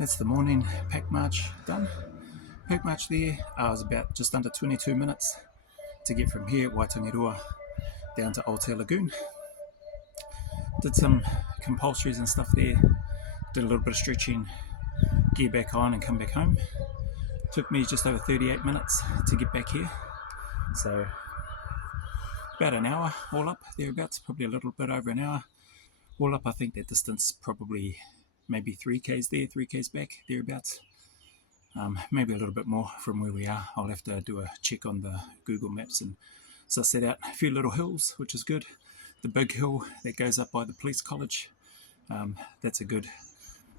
That's the morning pack march done. Pack march there, I was about just under 22 minutes to get from here at Waitangiroa down to Aotea Lagoon. Did some compulsories and stuff there, did a little bit of stretching, gear back on and come back home. Took me just over 38 minutes to get back here, so about an hour all up, thereabouts, probably a little bit over an hour. All up, I think that distance probably maybe 3Ks there, 3Ks back, thereabouts. Maybe a little bit more from where we are. I'll have to do a check on the Google Maps. And so I set out a few little hills, which is good. The big hill that goes up by the police college, that's a good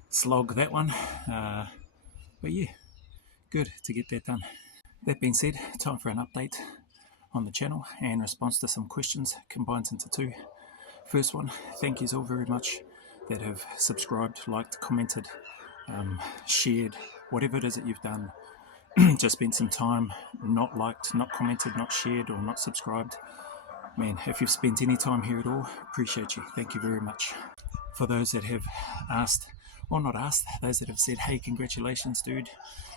slog, that one. But yeah, good to get that done. That being said, time for an update on the channel and response to some questions combined into two. First one, thank you all very much that have subscribed, liked, commented, shared, whatever it is that you've done. Just spent some time, not liked, not commented, not shared, or not subscribed. Man, if you've spent any time here at all, appreciate you. Thank you very much. For those that have asked, or not asked, those that have said, hey, congratulations, dude,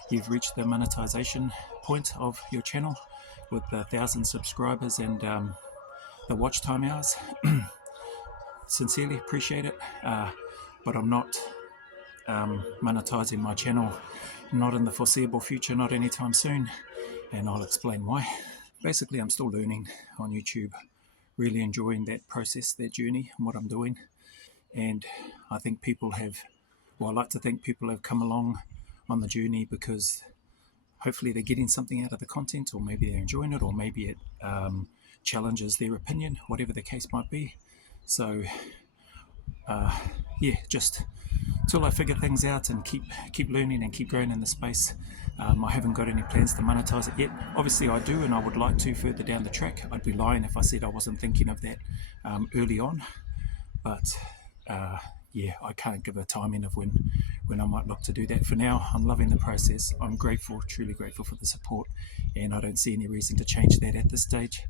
you've reached the monetization point of your channel with 1,000 subscribers and the watch time hours. Sincerely appreciate it, but I'm not monetizing my channel, not in the foreseeable future, not anytime soon, and I'll explain why. Basically, I'm still learning on YouTube, really enjoying that process, that journey, and what I'm doing. And I think people have, well, I like to think people have come along on the journey because hopefully they're getting something out of the content, or maybe they're enjoying it, or maybe it challenges their opinion, whatever the case might be. So, yeah, just till I figure things out and keep learning and keep growing in the space. I haven't got any plans to monetize it yet. Obviously I do, and I would like to further down the track. I'd be lying if I said I wasn't thinking of that early on. But yeah, I can't give a timing of when I might look to do that. For now, I'm loving the process. I'm grateful, truly grateful for the support, and I don't see any reason to change that at this stage.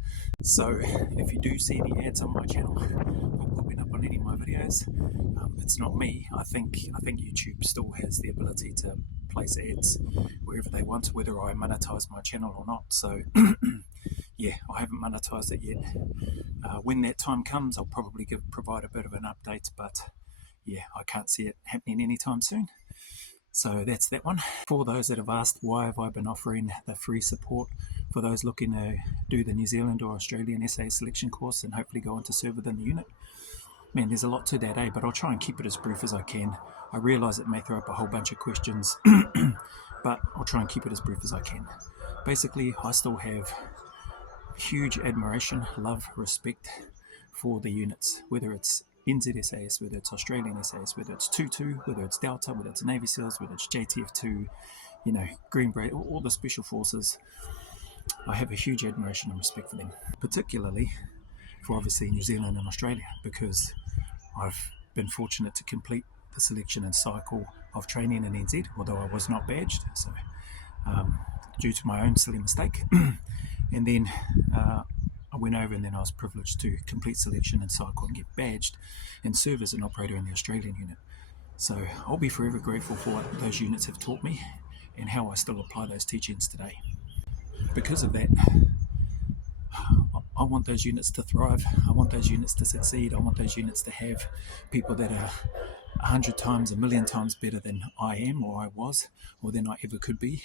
So if you do see any ads on my channel or popping up on any of my videos, it's not me. I think YouTube still has the ability to place ads wherever they want, whether I monetize my channel or not. So yeah, I haven't monetized it yet. When that time comes, I'll probably provide a bit of an update, but yeah, I can't see it happening anytime soon. So that's that one. For those that have asked, why have I been offering the free support for those looking to do the New Zealand or Australian SA selection course and hopefully go on to serve within the unit? Man, there's a lot to that, but I'll try and keep it as brief as I can. I realise it may throw up a whole bunch of questions, but I'll try and keep it as brief as I can. Basically, I still have huge admiration, love, respect for the units, whether it's NZSAS, whether it's Australian SAS, whether it's 2-2, whether it's Delta, whether it's Navy SEALs, whether it's JTF2, you know, Green Beret, all the special forces. I have a huge admiration and respect for them, particularly for obviously New Zealand and Australia, because I've been fortunate to complete the selection and cycle of training in NZ, although I was not badged, so due to my own silly mistake. And then I went over, and then I was privileged to complete selection and cycle and get badged and serve as an operator in the Australian unit. So I'll be forever grateful for what those units have taught me and how I still apply those teachings today. Because of that, I want those units to thrive. I want those units to succeed. I want those units to have people that are 100 times, 1,000,000 times better than I am, or I was, or than I ever could be.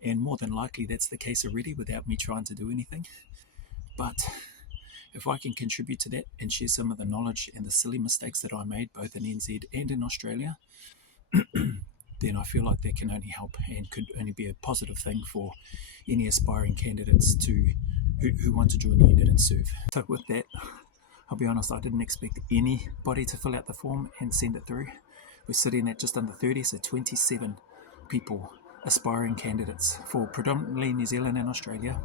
And more than likely that's the case already without me trying to do anything. But if I can contribute to that and share some of the knowledge and the silly mistakes that I made both in NZ and in Australia, then I feel like that can only help and could only be a positive thing for any aspiring candidates who want to join the unit and serve. So with that, I'll be honest, I didn't expect anybody to fill out the form and send it through. We're sitting at just under 30, so 27 people, aspiring candidates for predominantly New Zealand and Australia.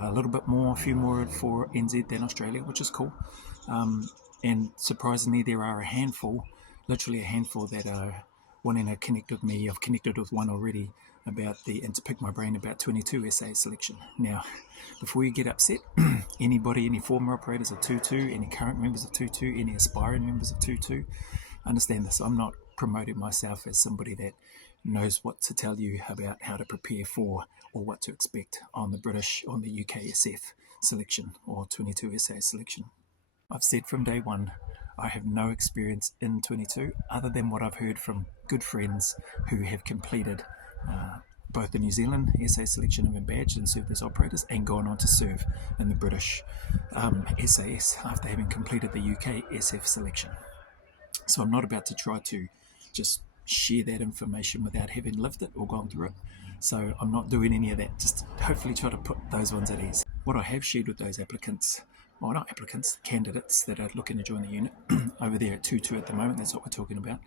A little bit more, a few more for NZ than Australia, which is cool. And surprisingly, there are a handful, literally a handful, that are wanting to connect with me. I've connected with one already and to pick my brain about 22 SA selection. Now, before you get upset, anybody, any former operators of 2-2, any current members of 2-2, any aspiring members of 2-2, understand this. I'm not promoting myself as somebody that knows what to tell you about how to prepare for or what to expect on the UKSF selection or 22 SA selection. I've said from day one, I have no experience in 22 other than what I've heard from good friends who have completed both the New Zealand SA selection and been badged and served as operators and gone on to serve in the British SAS after having completed the UKSF selection. So I'm not about to try to just share that information without having lived it or gone through it. So I'm not doing any of that, just hopefully try to put those ones at ease. What I have shared with those candidates that are looking to join the unit over there at 2-2 at the moment, that's what we're talking about,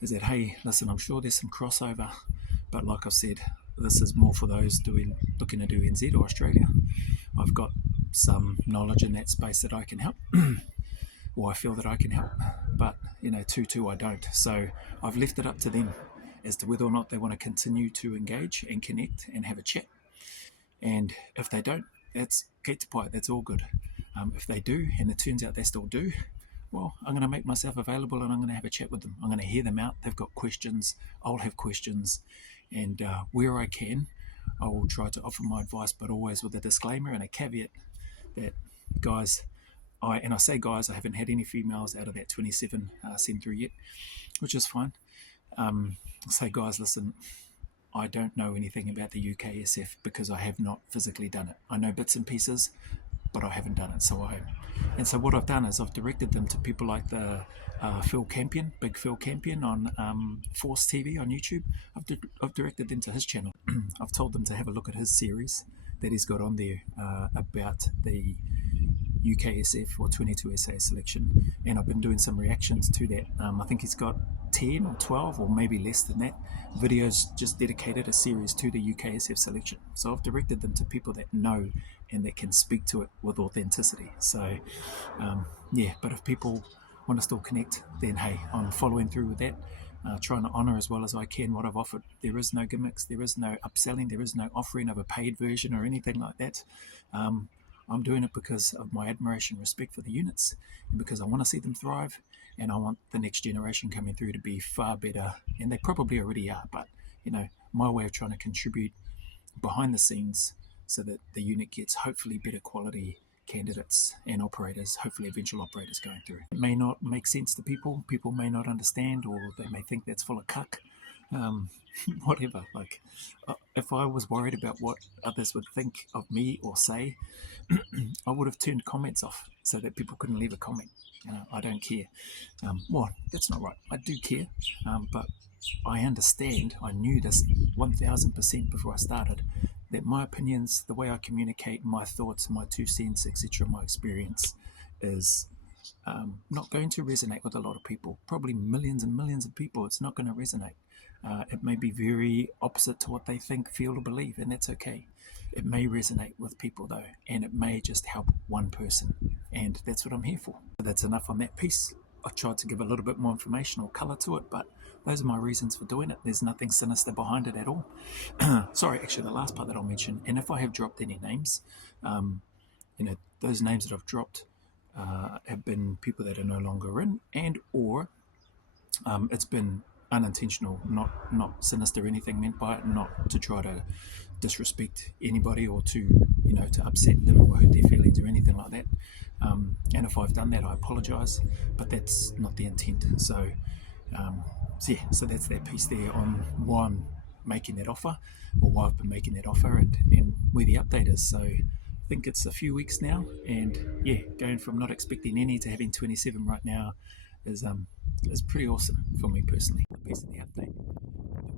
is that, hey, listen, I'm sure there's some crossover, but like I've said, this is more for those looking to do NZ or Australia. I've got some knowledge in that space that I can help, or I feel that I can help, but 2-2 I don't. So I've left it up to them as to whether or not they want to continue to engage and connect and have a chat. And if they don't, that's kei te pai, that's all good. If they do, and it turns out they still do, well, I'm going to make myself available and I'm going to have a chat with them. I'm going to hear them out. They've got questions. I'll have questions. And where I can, I will try to offer my advice, but always with a disclaimer and a caveat that, guys, I say guys, I haven't had any females out of that 27 sent through yet, which is fine. I say, guys, listen, I don't know anything about the UKSF because I have not physically done it. I know bits and pieces, but I haven't done it. So what I've done is I've directed them to people like the Big Phil Campion on Force TV on YouTube. I've directed them to his channel. I've told them to have a look at his series that he's got on there about the UKSF or 22 SA selection, and I've been doing some reactions to that. I think he's got 10 or 12 or maybe less than that videos just dedicated a series to the UKSF selection. So I've directed them to people that know and that can speak to it with authenticity. So but if people want to still connect, then hey, I'm following through with that, trying to honour as well as I can what I've offered. There is no gimmicks, there is no upselling, there is no offering of a paid version or anything like that. I'm doing it because of my admiration and respect for the units, and because I want to see them thrive, and I want the next generation coming through to be far better, and they probably already are, but my way of trying to contribute behind the scenes so that the unit gets hopefully better quality candidates and operators, hopefully eventual operators going through. It may not make sense to people may not understand, or they may think that's full of cuck. Whatever, if I was worried about what others would think of me or say, I would have turned comments off so that people couldn't leave a comment. I don't care. Well, that's not right. I do care, but I understand, I knew this 1000% before I started, that my opinions, the way I communicate, my thoughts, my 2 cents, etc., my experience is not going to resonate with a lot of people. Probably millions and millions of people, it's not going to resonate. It may be very opposite to what they think, feel, or believe, and that's okay. It may resonate with people though, and it may just help one person, and that's what I'm here for. That's enough on that piece. I tried to give a little bit more information or colour to it, but those are my reasons for doing it. There's nothing sinister behind it at all. Sorry, actually the last part that I'll mention, and if I have dropped any names, those names that I've dropped have been people that are no longer in, and or it's been unintentional, not sinister or anything meant by it, not to try to disrespect anybody or to upset them or hurt their feelings or anything like that. And if I've done that, I apologise, but that's not the intent. So that's that piece there on why I'm making that offer, or why I've been making that offer, and where the update is. So I think it's a few weeks now, and going from not expecting any to having 27 right now is pretty awesome for me personally. The piece of the update,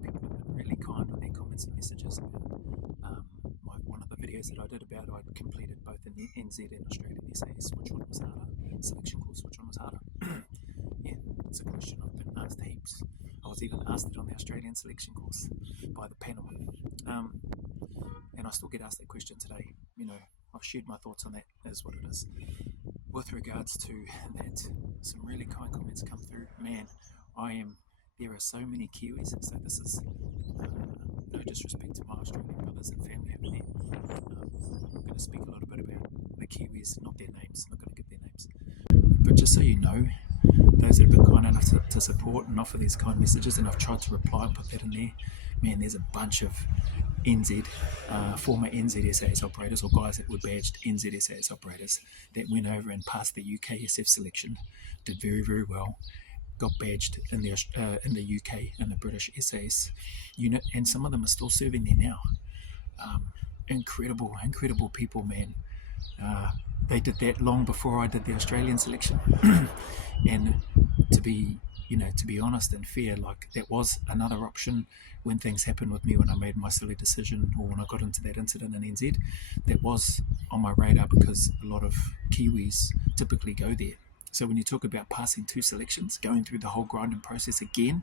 people have been really kind with their comments and messages about one of the videos that I did about I'd completed both in the NZ and Australian SAS, which one was harder, selection course, which one was harder. It's a question I've been asked heaps. I was even asked it on the Australian selection course by the panel, and I still get asked that question today. I've shared my thoughts on that, is what it is. With regards to that, some really kind comments come through. Man, there are so many Kiwis, so this is no disrespect to my Australian brothers and family over there. I'm going to speak a little bit about the Kiwis, not their names, I'm not going to give their names. But just so you know, those that have been kind enough to support and offer these kind messages, and I've tried to reply and put that in there. Man, there's a bunch of former NZSAS operators, or guys that were badged NZSAS operators, that went over and passed the UKSF selection, did very, very well, got badged in the UK and the British SAS unit, and some of them are still serving there now. Incredible people, man. They did that long before I did the Australian selection. And to be honest and fair, like, that was another option when things happened with me, when I made my silly decision, or when I got into that incident in NZ. That was on my radar because a lot of Kiwis typically go there. So when you talk about passing 2 selections, going through the whole grinding process again,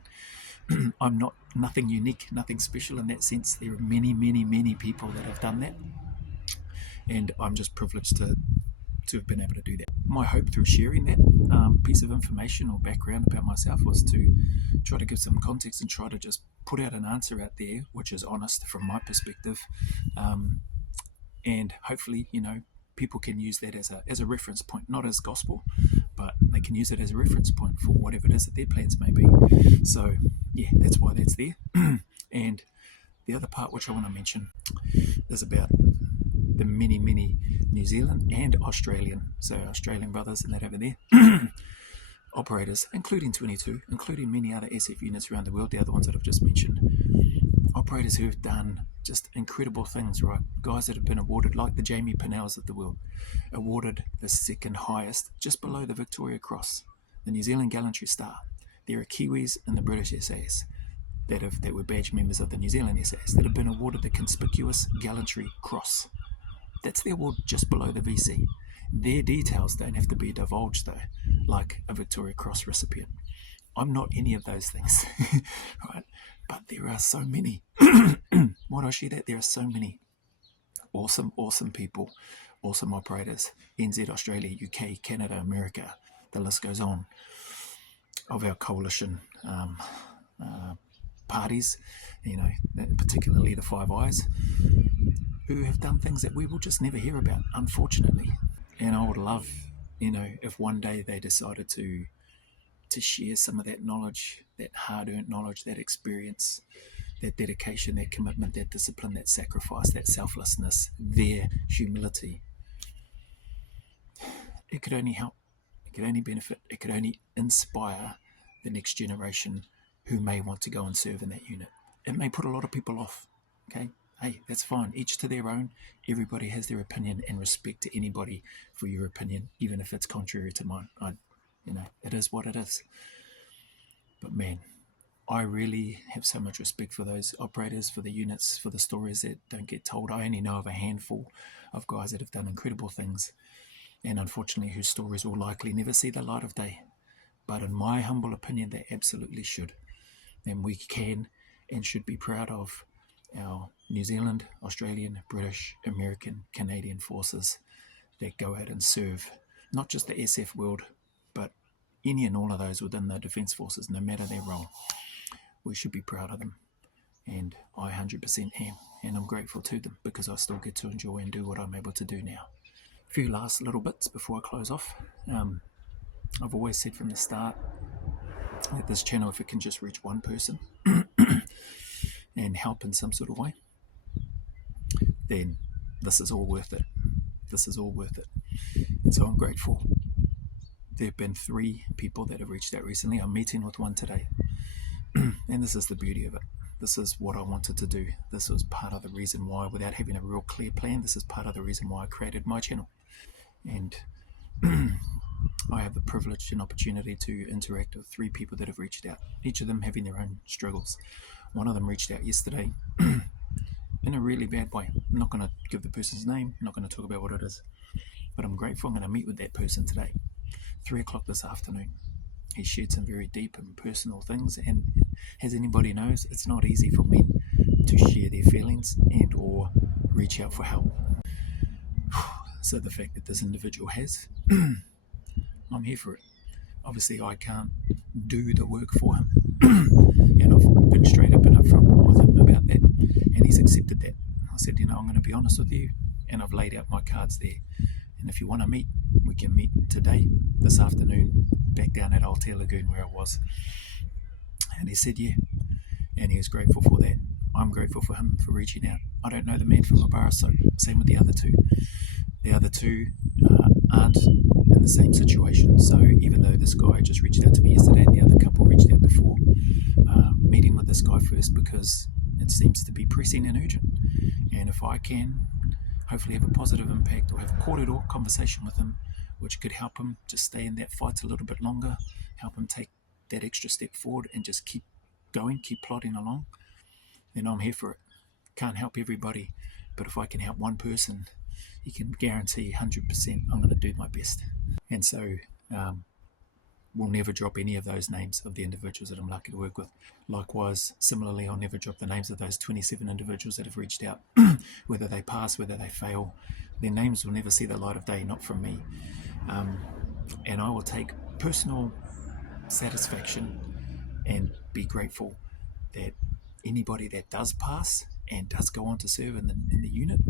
I'm nothing unique, nothing special in that sense. There are many people that have done that, and I'm just privileged to have been able to do that. My hope through sharing that piece of information or background about myself was to try to give some context and try to just put out an answer out there which is honest from my perspective, and hopefully, people can use that as a reference point, not as gospel, but they can use it as a reference point for whatever it is that their plans may be. So yeah, that's why that's there. And the other part which I want to mention is about the many New Zealand and Australian brothers and that over there, operators, including 22, including many other SF units around the world, the other ones that I've just mentioned, operators who have done just incredible things, right? Guys that have been awarded, like the Jamie Pinnells of the world, awarded the second highest, just below the Victoria Cross, the New Zealand Gallantry Star. There are Kiwis in the British SAS that were badge members of the New Zealand SAS that have been awarded the Conspicuous Gallantry Cross. That's the award just below the VC. Their details don't have to be divulged though, like a Victoria Cross recipient. I'm not any of those things, right? But there are so many. Why do I share that? There are so many awesome people, awesome operators, NZ, Australia, UK, Canada, America, the list goes on, of our coalition parties, particularly the Five Eyes, who have done things that we will just never hear about, unfortunately. And I would love, if one day they decided to share some of that knowledge, that hard-earned knowledge, that experience, that dedication, that commitment, that discipline, that sacrifice, that selflessness, their humility. It could only help, it could only benefit, it could only inspire the next generation who may want to go and serve in that unit. It may put a lot of people off, okay? Hey, that's fine. Each to their own. Everybody has their opinion, and respect to anybody for your opinion, even if it's contrary to mine. It is what it is. But man, I really have so much respect for those operators, for the units, for the stories that don't get told. I only know of a handful of guys that have done incredible things, and unfortunately whose stories will likely never see the light of day. But in my humble opinion, they absolutely should. And we can and should be proud of our New Zealand, Australian, British, American, Canadian forces that go out and serve not just the SF world, but any and all of those within the Defence Forces, no matter their role. We should be proud of them, and I 100% am, and I'm grateful to them because I still get to enjoy and do what I'm able to do now. A few last little bits before I close off. I've always said from the start that this channel, if it can just reach one person and help in some sort of way, then this is all worth it. This is all worth it. And so I'm grateful. There have been 3 people that have reached out recently. I'm meeting with one today. And this is the beauty of it. This is what I wanted to do. This was part of the reason why, without having a real clear plan, this is part of the reason why I created my channel. And I have the privilege and opportunity to interact with 3 people that have reached out, each of them having their own struggles. One of them reached out yesterday in a really bad way. I'm not going to give the person's name, I'm not going to talk about what it is, but I'm grateful. I'm going to meet with that person today, 3 o'clock this afternoon. He shared some very deep and personal things, and as anybody knows, it's not easy for men to share their feelings and or reach out for help. So the fact that this individual has, I'm here for it. Obviously I can't do the work for him, and I've been straight up and upfront with him about that, and he's accepted that. I said, I'm going to be honest with you, and I've laid out my cards there, and if you want to meet, we can meet today, this afternoon, back down at Aotea Lagoon where I was. And he said, yeah, and he was grateful for that. I'm grateful for him for reaching out. I don't know the man from a bar, so same with the other two. The other two aren't in the same situation. So even though this guy just reached out to me yesterday and the other couple reached out before, meeting with this guy first because it seems to be pressing and urgent. And if I can hopefully have a positive impact or have a corridor conversation with him, which could help him just stay in that fight a little bit longer, help him take that extra step forward and just keep going, keep plodding along, then I'm here for it. Can't help everybody, but if I can help one person, you can guarantee 100% I'm going to do my best. And so we'll never drop any of those names of the individuals that I'm lucky to work with. Likewise, similarly, I'll never drop the names of those 27 individuals that have reached out. Whether they pass, whether they fail, their names will never see the light of day, not from me. And I will take personal satisfaction and be grateful that anybody that does pass and does go on to serve in the unit,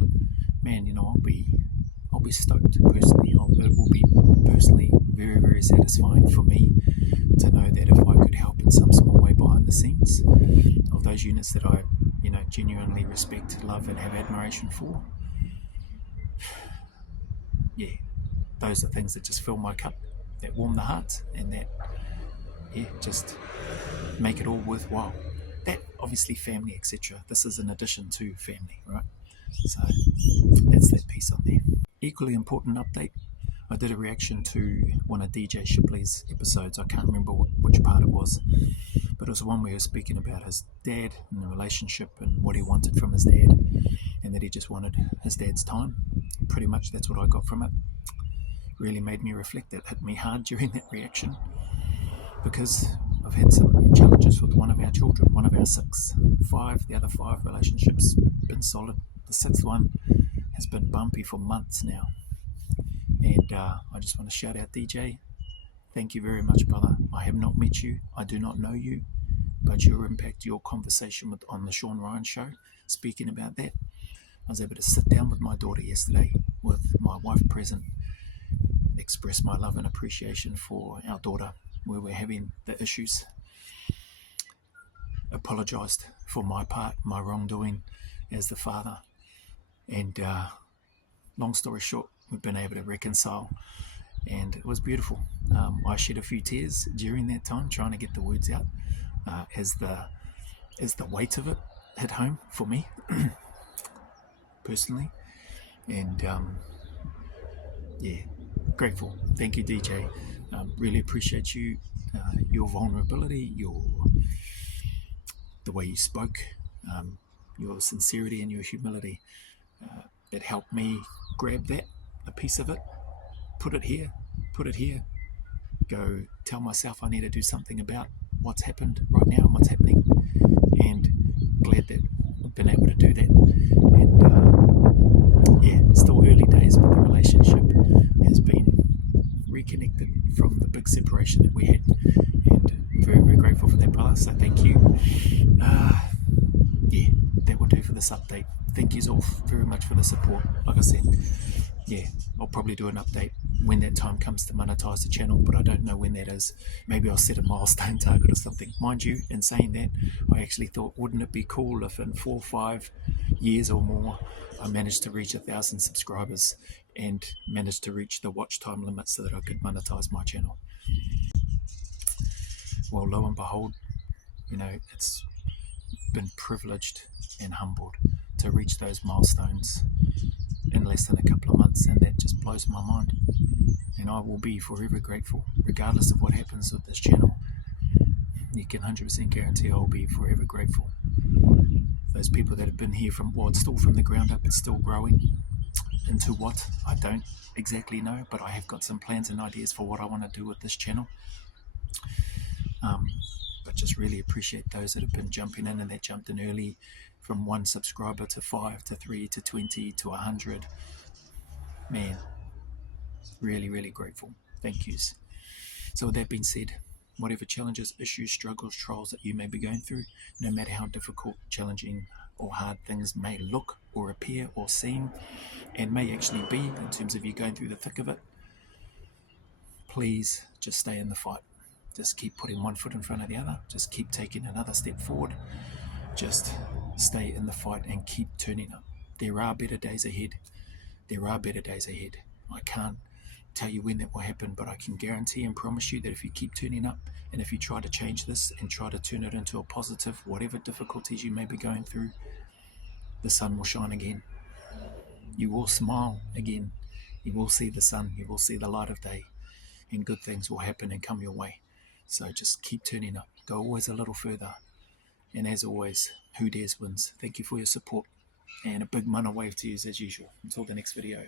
man, I'll be stoked personally. It will be personally very, very satisfying for me to know that if I could help in some small way behind the scenes of those units that I, genuinely respect, love, and have admiration for. Yeah, those are things that just fill my cup, that warm the heart, and that, just make it all worthwhile. That obviously family, etc. This is an addition to family, right? So that's that piece on there. Equally important update, I did a reaction to one of DJ Shipley's episodes. I can't remember which part it was, but it was one where he was speaking about his dad and the relationship and what he wanted from his dad, and that he just wanted his dad's time. Pretty much that's what I got from it. Really made me reflect. It hit me hard during that reaction because I've had some challenges with one of our children, one of our 6, 5, the other 5 relationships been solid. The 6th one has been bumpy for months now. And I just want to shout out DJ. Thank you very much, brother. I have not met you. I do not know you. But your impact, your conversation on the Sean Ryan show, speaking about that, I was able to sit down with my daughter yesterday with my wife present, express my love and appreciation for our daughter where we're having the issues. Apologised for my part, my wrongdoing as the father. And long story short, we've been able to reconcile, and it was beautiful. I shed a few tears during that time trying to get the words out as the weight of it hit home for me personally. And grateful. Thank you, DJ. Really appreciate you, your vulnerability, the way you spoke, your sincerity and your humility. It helped me grab that, a piece of it, put it here, go tell myself I need to do something about what's happened right now and what's happening, and glad that I've been able to do that. And still early days, but the relationship has been reconnected from the big separation that we had, and very, very grateful for that, brother, so thank you. That will do for this update. Thank you all very much for the support. Like I said, I'll probably do an update when that time comes to monetize the channel, but I don't know when that is. Maybe I'll set a milestone target or something. Mind you, in saying that, I actually thought, wouldn't it be cool if in 4 or 5 years or more I managed to reach 1,000 subscribers and managed to reach the watch time limit so that I could monetize my channel. Well, lo and behold, it's been privileged and humbled to reach those milestones in less than a couple of months, and that just blows my mind. And I will be forever grateful, regardless of what happens with this channel. You can 100% guarantee I will be forever grateful. Those people that have been here it's still from the ground up, it's still growing. Into what? I don't exactly know, but I have got some plans and ideas for what I want to do with this channel. But just really appreciate those that have been jumping in and that jumped in early, from 1 subscriber to 5 to 3 to 20 to 100. Man, really, really grateful. Thank yous. So with that being said, whatever challenges, issues, struggles, trials that you may be going through, no matter how difficult, challenging or hard things may look or appear or seem, and may actually be in terms of you going through the thick of it, please just stay in the fight. Just keep putting one foot in front of the other. Just keep taking another step forward. Just stay in the fight and keep turning up. There are better days ahead. There are better days ahead. I can't tell you when that will happen, but I can guarantee and promise you that if you keep turning up, and if you try to change this and try to turn it into a positive, whatever difficulties you may be going through, the sun will shine again. You will smile again. You will see the sun. You will see the light of day, and good things will happen and come your way. So just keep turning up. Go always a little further. And as always, who dares wins. Thank you for your support, and a big mana wave to you as usual. Until the next video.